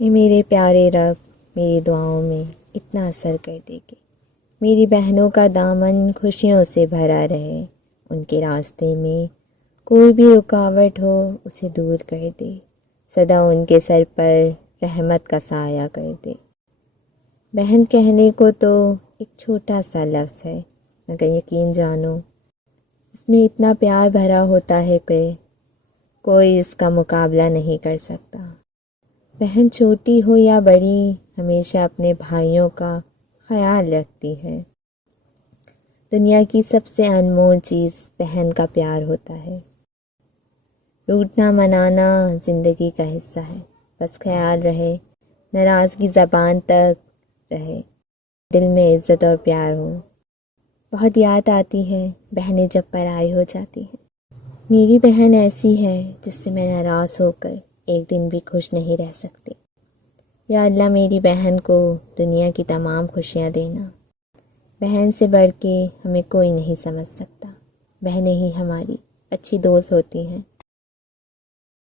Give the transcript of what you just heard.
اے میرے پیارے رب، میری دعاؤں میں اتنا اثر کر دے کہ میری بہنوں کا دامن خوشیوں سے بھرا رہے، ان کے راستے میں کوئی بھی رکاوٹ ہو اسے دور کر دے، سدا ان کے سر پر رحمت کا سایہ کر دے۔ بہن کہنے کو تو ایک چھوٹا سا لفظ ہے، مگر یقین جانو اس میں اتنا پیار بھرا ہوتا ہے کہ کوئی اس کا مقابلہ نہیں کر سکتا۔ بہن چھوٹی ہو یا بڑی ہمیشہ اپنے بھائیوں کا خیال رکھتی ہے۔ دنیا کی سب سے انمول چیز بہن کا پیار ہوتا ہے۔ روٹنا منانا زندگی کا حصہ ہے، بس خیال رہے ناراضگی زبان تک رہے، دل میں عزت اور پیار ہو۔ بہت یاد آتی ہے بہنیں جب پرائی ہو جاتی ہیں۔ میری بہن ایسی ہے جس سے میں ناراض ہو کر ایک دن بھی خوش نہیں رہ سکتی۔ یا اللہ میری بہن کو دنیا کی تمام خوشیاں دینا۔ بہن سے بڑھ کے ہمیں کوئی نہیں سمجھ سکتا۔ بہنیں ہی ہماری اچھی دوست ہوتی ہیں۔